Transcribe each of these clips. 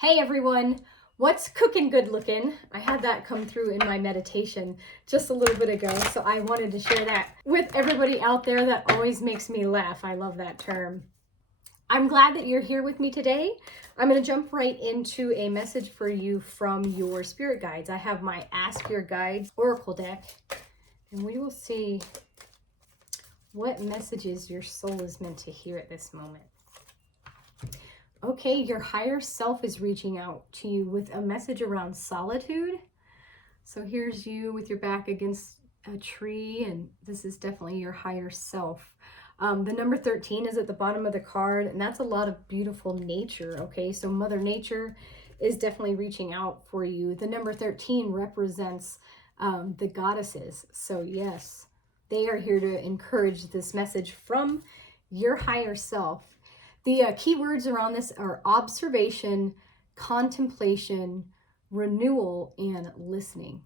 Hey everyone, what's cooking good looking? I had that come through in my meditation just a little bit ago, so I wanted to share that with everybody out there. That always makes me laugh. I love that term. I'm glad that you're here with me today. I'm going to jump right into a message for you from your spirit guides. I have my Ask Your Guides Oracle deck, and we will see what messages your soul is meant to hear at this moment. Okay, your higher self is reaching out to you with a message around solitude. So here's you with your back against a tree, and this is definitely your higher self. The number 13 is at the bottom of the card, and that's a lot of beautiful nature, okay? So Mother Nature is definitely reaching out for you. The number 13 represents the goddesses. So yes, they are here to encourage this message from your higher self. The key words around this are observation, contemplation, renewal, and listening.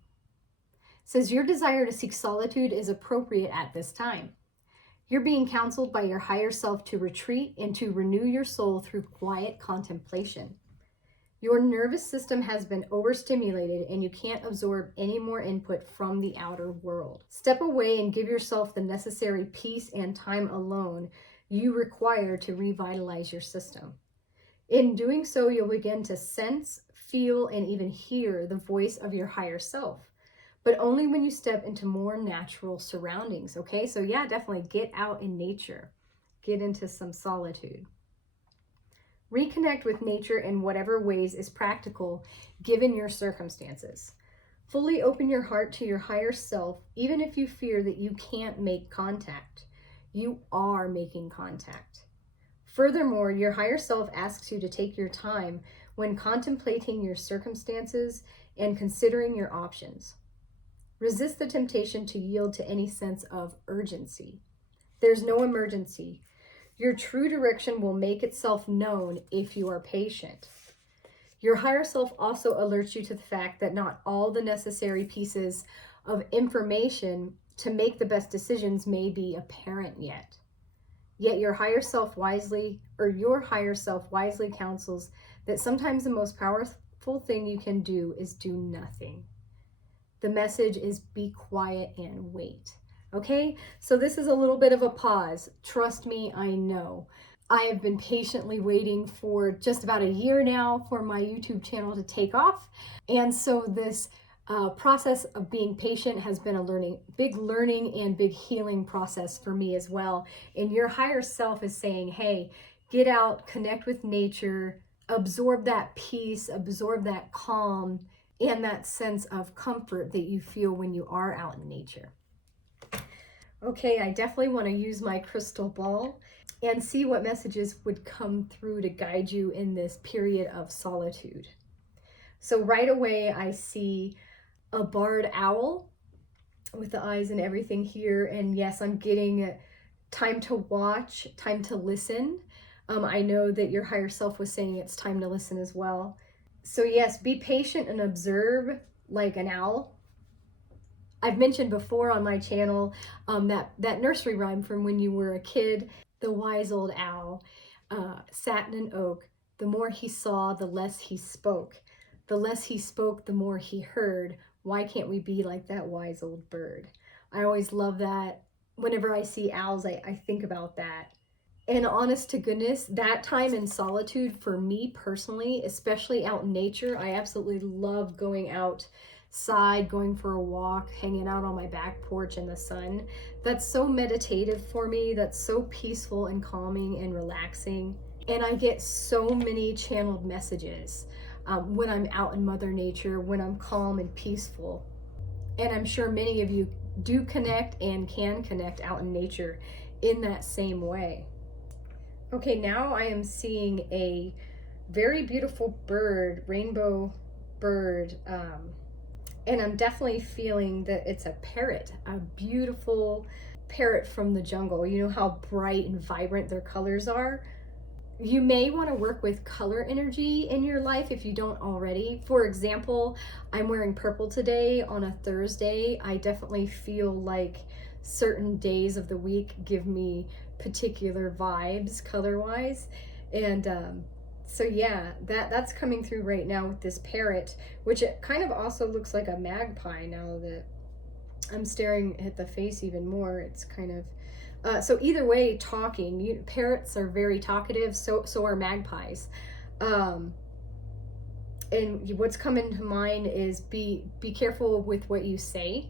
It says your desire to seek solitude is appropriate at this time. You're being counseled by your higher self to retreat and to renew your soul through quiet contemplation. Your nervous system has been overstimulated and you can't absorb any more input from the outer world. Step away and give yourself the necessary peace and time alone you require to revitalize your system. In doing so, you'll begin to sense, feel, and even hear the voice of your higher self, but only when you step into more natural surroundings, okay? So yeah, definitely get out in nature. Get into some solitude. Reconnect with nature in whatever ways is practical given your circumstances. Fully open your heart to your higher self, even if you fear that you can't make contact. You are making contact. Furthermore, your higher self asks you to take your time when contemplating your circumstances and considering your options. Resist the temptation to yield to any sense of urgency. There's no emergency. Your true direction will make itself known if you are patient. Your higher self also alerts you to the fact that not all the necessary pieces of information to make the best decisions may be apparent yet. Yet your higher self wisely counsels that sometimes the most powerful thing you can do is do nothing. The message is be quiet and wait. Okay, so this is a little bit of a pause. Trust me, I know. I have been patiently waiting for just about a year now for my YouTube channel to take off. And so this process of being patient has been a big learning and big healing process for me as well. And your higher self is saying, hey, get out, connect with nature, absorb that peace, absorb that calm, and that sense of comfort that you feel when you are out in nature. Okay, I definitely want to use my crystal ball and see what messages would come through to guide you in this period of solitude. So right away, I see a barred owl with the eyes and everything here. And yes, I'm getting time to watch, time to listen. I know that your higher self was saying it's time to listen as well. So yes, be patient and observe like an owl. I've mentioned before on my channel that nursery rhyme from when you were a kid. The wise old owl sat in an oak. The more he saw, the less he spoke. The less he spoke, the more he heard. Why can't we be like that wise old bird? I always love that. Whenever I see owls, I think about that. And honest to goodness, that time in solitude for me personally, especially out in nature, I absolutely love going outside, going for a walk, hanging out on my back porch in the sun. That's so meditative for me. That's so peaceful and calming and relaxing. And I get so many channeled messages when I'm out in Mother Nature, when I'm calm and peaceful. And I'm sure many of you do connect and can connect out in nature in that same way. Okay, now I am seeing a very beautiful bird, rainbow bird, and I'm definitely feeling that it's a parrot, a beautiful parrot from the jungle. You know how bright and vibrant their colors are? You may want to work with color energy in your life if you don't already. For example, I'm wearing purple today on a Thursday. I definitely feel like certain days of the week give me particular vibes color-wise. And So yeah, that's coming through right now with this parrot, which it kind of also looks like a magpie now that I'm staring at the face even more. It's kind of so either way, talking. Parrots are very talkative. So are magpies. Um, and what's coming to mind is be careful with what you say.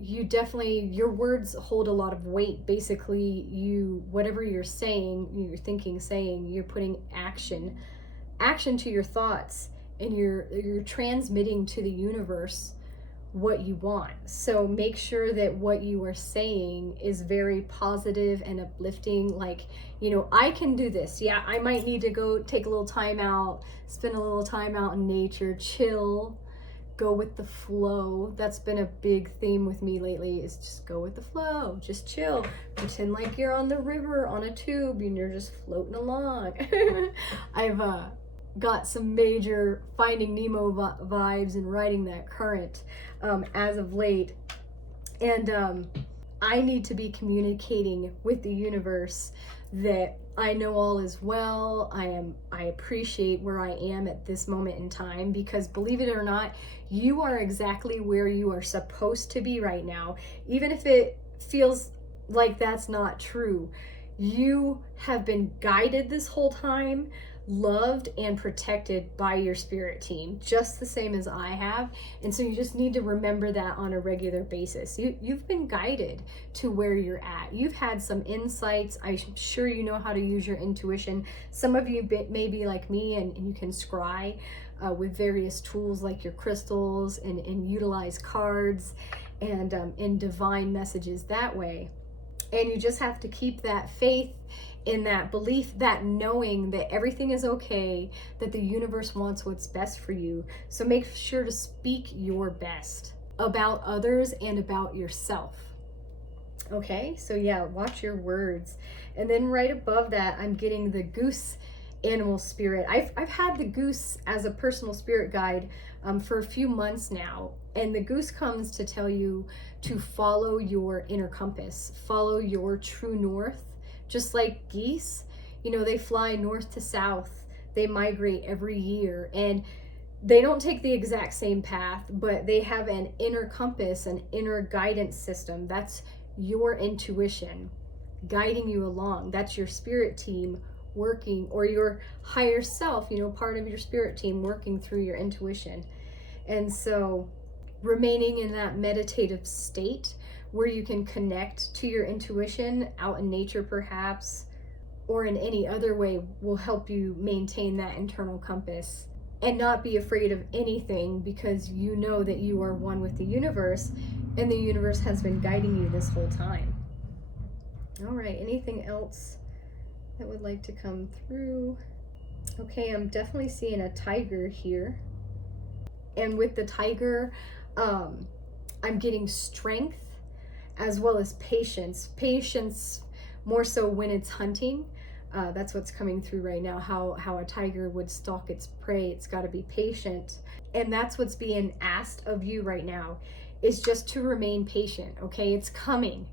You definitely, your words hold a lot of weight. Basically, whatever you're saying, you're thinking, saying, you're putting action to your thoughts, and you're transmitting to the universe what you want. So make sure that what you are saying is very positive and uplifting. Like, I can do this. Yeah, I might need to go take a little time out, spend a little time out in nature, chill, go with the flow. That's been a big theme with me lately, is just go with the flow, just chill, pretend like you're on the river on a tube and you're just floating along. I've got some major Finding Nemo vibes in riding that current as of late, and I need to be communicating with the universe that I know all is well. I appreciate where I am at this moment in time, because believe it or not, you are exactly where you are supposed to be right now. Even if it feels like that's not true, you have been guided this whole time, loved and protected by your spirit team, just the same as I have. And so you just need to remember that on a regular basis. You've been guided to where you're at. You've had some insights. I'm sure you know how to use your intuition. Some of you may be like me, and you can scry with various tools like your crystals, and utilize cards and divine messages that way. And you just have to keep that faith in that belief, that knowing that everything is okay, that the universe wants what's best for you. So make sure to speak your best about others and about yourself. Okay, so yeah, watch your words. And then right above that, I'm getting the goose animal spirit. I've had the goose as a personal spirit guide for a few months now. And the goose comes to tell you to follow your inner compass, follow your true north. Just like geese, they fly north to south, they migrate every year, and they don't take the exact same path, but they have an inner compass, an inner guidance system. That's your intuition guiding you along. That's your spirit team working, or your higher self, part of your spirit team working through your intuition. And so remaining in that meditative state where you can connect to your intuition out in nature perhaps, or in any other way, will help you maintain that internal compass and not be afraid of anything, because you know that you are one with the universe, and the universe has been guiding you this whole time. All right, anything else that would like to come through? Okay, I'm definitely seeing a tiger here. And with the tiger, I'm getting strength as well as patience. Patience more so when it's hunting. That's what's coming through right now, how a tiger would stalk its prey. It's got to be patient. And that's what's being asked of you right now, is just to remain patient, okay? It's coming.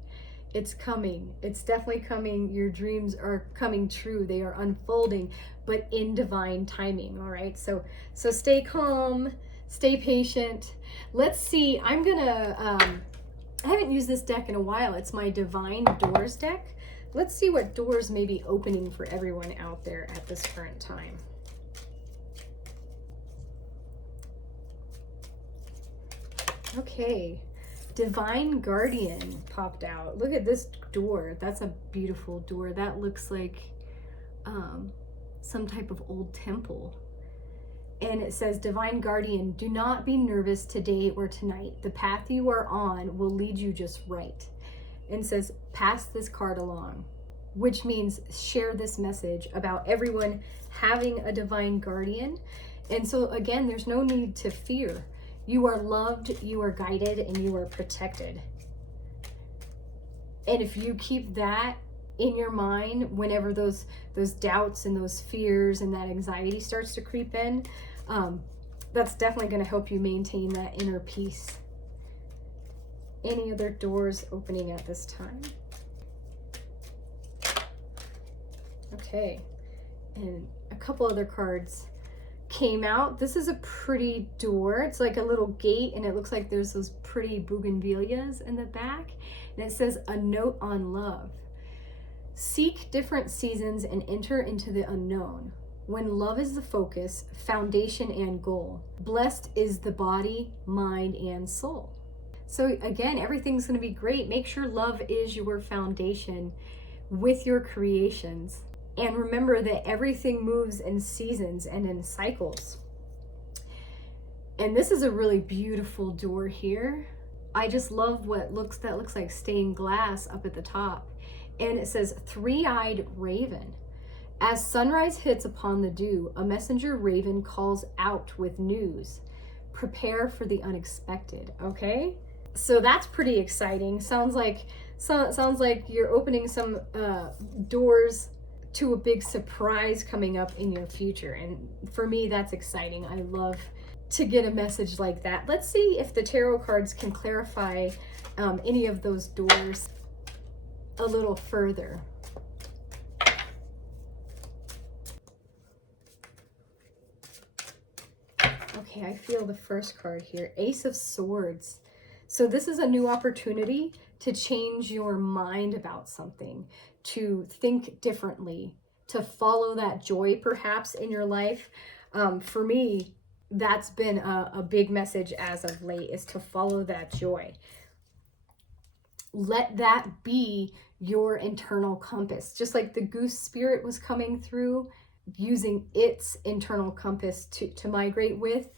It's coming. It's definitely coming. Your dreams are coming true. They are unfolding, but in divine timing, all right? So stay calm, stay patient. Let's see. I'm going to... I haven't used this deck in a while. It's my Divine Doors deck. Let's see what doors may be opening for everyone out there at this current time. Okay, Divine Guardian popped out. Look at this door. That's a beautiful door. That looks like some type of old temple. And it says, Divine Guardian, do not be nervous today or tonight. The path you are on will lead you just right. And it says, pass this card along, which means share this message about everyone having a divine guardian. And so again, there's no need to fear. You are loved, you are guided, and you are protected. And if you keep that in your mind whenever those doubts and those fears and that anxiety starts to creep in, that's definitely going to help you maintain that inner peace. Any other doors opening at this time? Okay, and a couple other cards came out. This is a pretty door. It's like a little gate, and it looks like there's those pretty bougainvilleas in the back. And it says, a note on love. Seek different seasons and enter into the unknown. When love is the focus, foundation, and goal, blessed is the body, mind, and soul. So again, everything's going to be great. Make sure love is your foundation with your creations. And remember that everything moves in seasons and in cycles. And this is a really beautiful door here. I just love that looks like stained glass up at the top. And it says, three-eyed raven. As sunrise hits upon the dew, a messenger raven calls out with news. Prepare for the unexpected, okay? So that's pretty exciting. Sounds like you're opening some doors to a big surprise coming up in your future. And for me, that's exciting. I love to get a message like that. Let's see if the tarot cards can clarify any of those doors a little further. Okay, I feel the first card here, Ace of Swords. So this is a new opportunity to change your mind about something, to think differently, to follow that joy perhaps in your life. For me, that's been a big message as of late, is to follow that joy. Let that be your internal compass. Just like the goose spirit was coming through, using its internal compass to migrate with,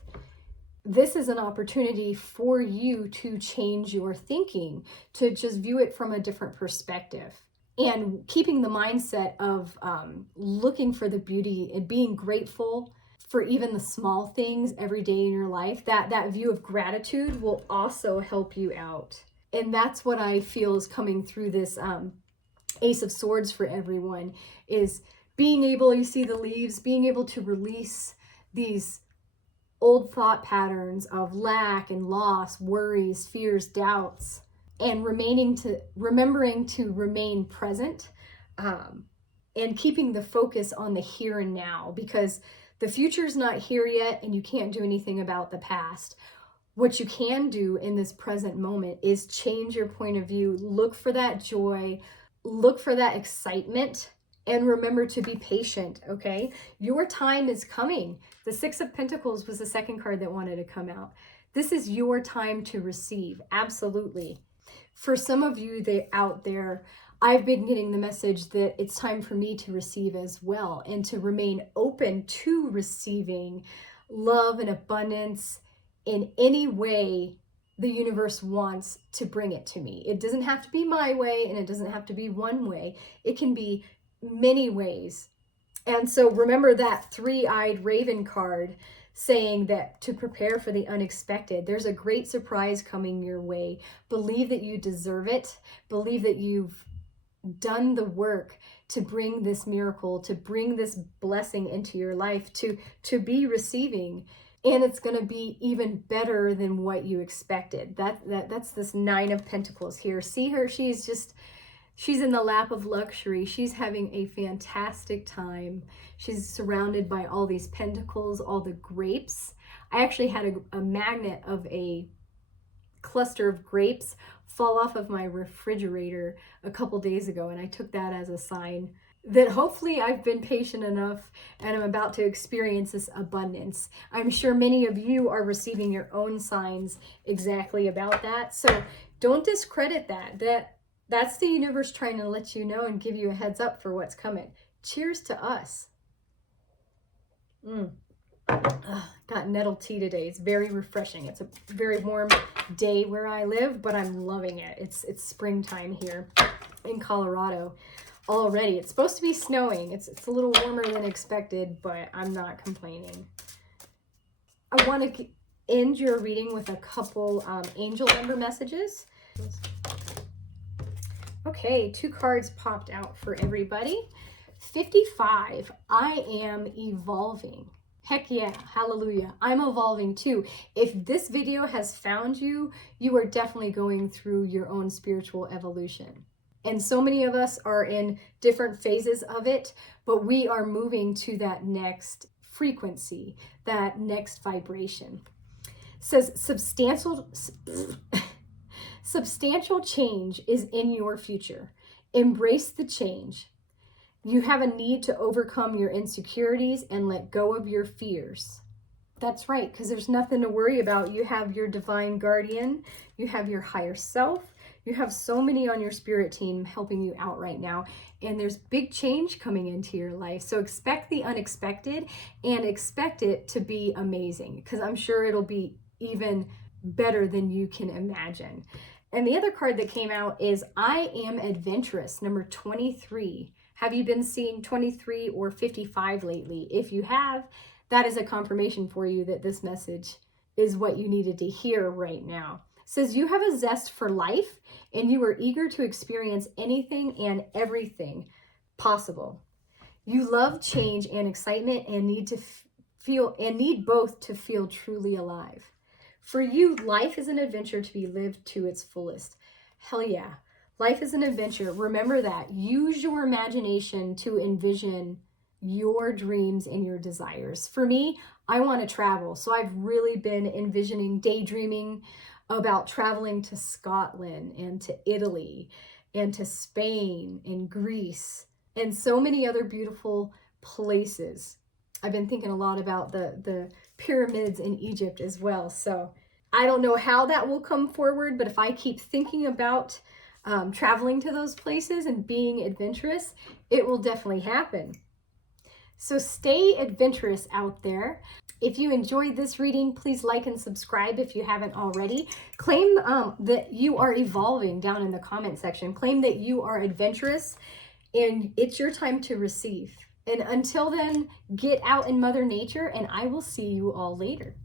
this is an opportunity for you to change your thinking, to just view it from a different perspective. And keeping the mindset of looking for the beauty and being grateful for even the small things every day in your life, that view of gratitude will also help you out. And that's what I feel is coming through this Ace of Swords for everyone, is being able, you see the leaves, being able to release these old thought patterns of lack and loss, worries, fears, doubts, and remembering to remain present, and keeping the focus on the here and now, because the future's not here yet and you can't do anything about the past. What you can do in this present moment is change your point of view, look for that joy, look for that excitement, and remember to be patient, okay? Your time is coming. The Six of Pentacles was the second card that wanted to come out. This is your time to receive, absolutely. For some of you out there, I've been getting the message that it's time for me to receive as well, and to remain open to receiving love and abundance in any way the universe wants to bring it to me. It doesn't have to be my way, and it doesn't have to be one way. It can be many ways. And so remember that three-eyed raven card saying that to prepare for the unexpected. There's a great surprise coming your way. Believe that you deserve it. Believe that you've done the work to bring this miracle, to bring this blessing into your life, to be receiving. And it's going to be even better than what you expected. That's this Nine of Pentacles here. See her, she's in the lap of luxury. She's having a fantastic time. She's surrounded by all these pentacles, all the grapes. I actually had a magnet of a cluster of grapes fall off of my refrigerator a couple days ago, and I took that as a sign that hopefully I've been patient enough and I'm about to experience this abundance. I'm sure many of you are receiving your own signs exactly about that. So don't discredit that. That's the universe trying to let you know and give you a heads up for what's coming. Cheers to us. Got nettle tea today. It's very refreshing. It's a very warm day where I live, but I'm loving it. It's springtime here in Colorado already. It's supposed to be snowing. It's a little warmer than expected, but I'm not complaining. I want to end your reading with a couple angel number messages. Okay, 2 cards popped out for everybody. 55, I am evolving. Heck yeah, hallelujah. I'm evolving too. If this video has found you, you are definitely going through your own spiritual evolution. And so many of us are in different phases of it, but we are moving to that next frequency, that next vibration. It says substantial change is in your future. Embrace the change. You have a need to overcome your insecurities and let go of your fears. That's right, because there's nothing to worry about. You have your divine guardian, you have your higher self, you have so many on your spirit team helping you out right now, and there's big change coming into your life. So expect the unexpected and expect it to be amazing, because I'm sure it'll be even better than you can imagine. And the other card that came out is I am adventurous, number 23. Have you been seeing 23 or 55 lately? If you have, that is a confirmation for you that this message is what you needed to hear right now. It says you have a zest for life and you are eager to experience anything and everything possible. You love change and excitement and need both to feel truly alive. For you, life is an adventure to be lived to its fullest. Hell yeah. Life is an adventure. Remember that. Use your imagination to envision your dreams and your desires. For me, I want to travel. So I've really been envisioning, daydreaming about traveling to Scotland and to Italy and to Spain and Greece and so many other beautiful places. I've been thinking a lot about the pyramids in Egypt as well. So I don't know how that will come forward, but if I keep thinking about traveling to those places and being adventurous, it will definitely happen. So stay adventurous out there. If you enjoyed this reading, please like and subscribe if you haven't already. Claim that you are evolving down in the comment section. Claim that you are adventurous and it's your time to receive. And until then, get out in Mother Nature and I will see you all later.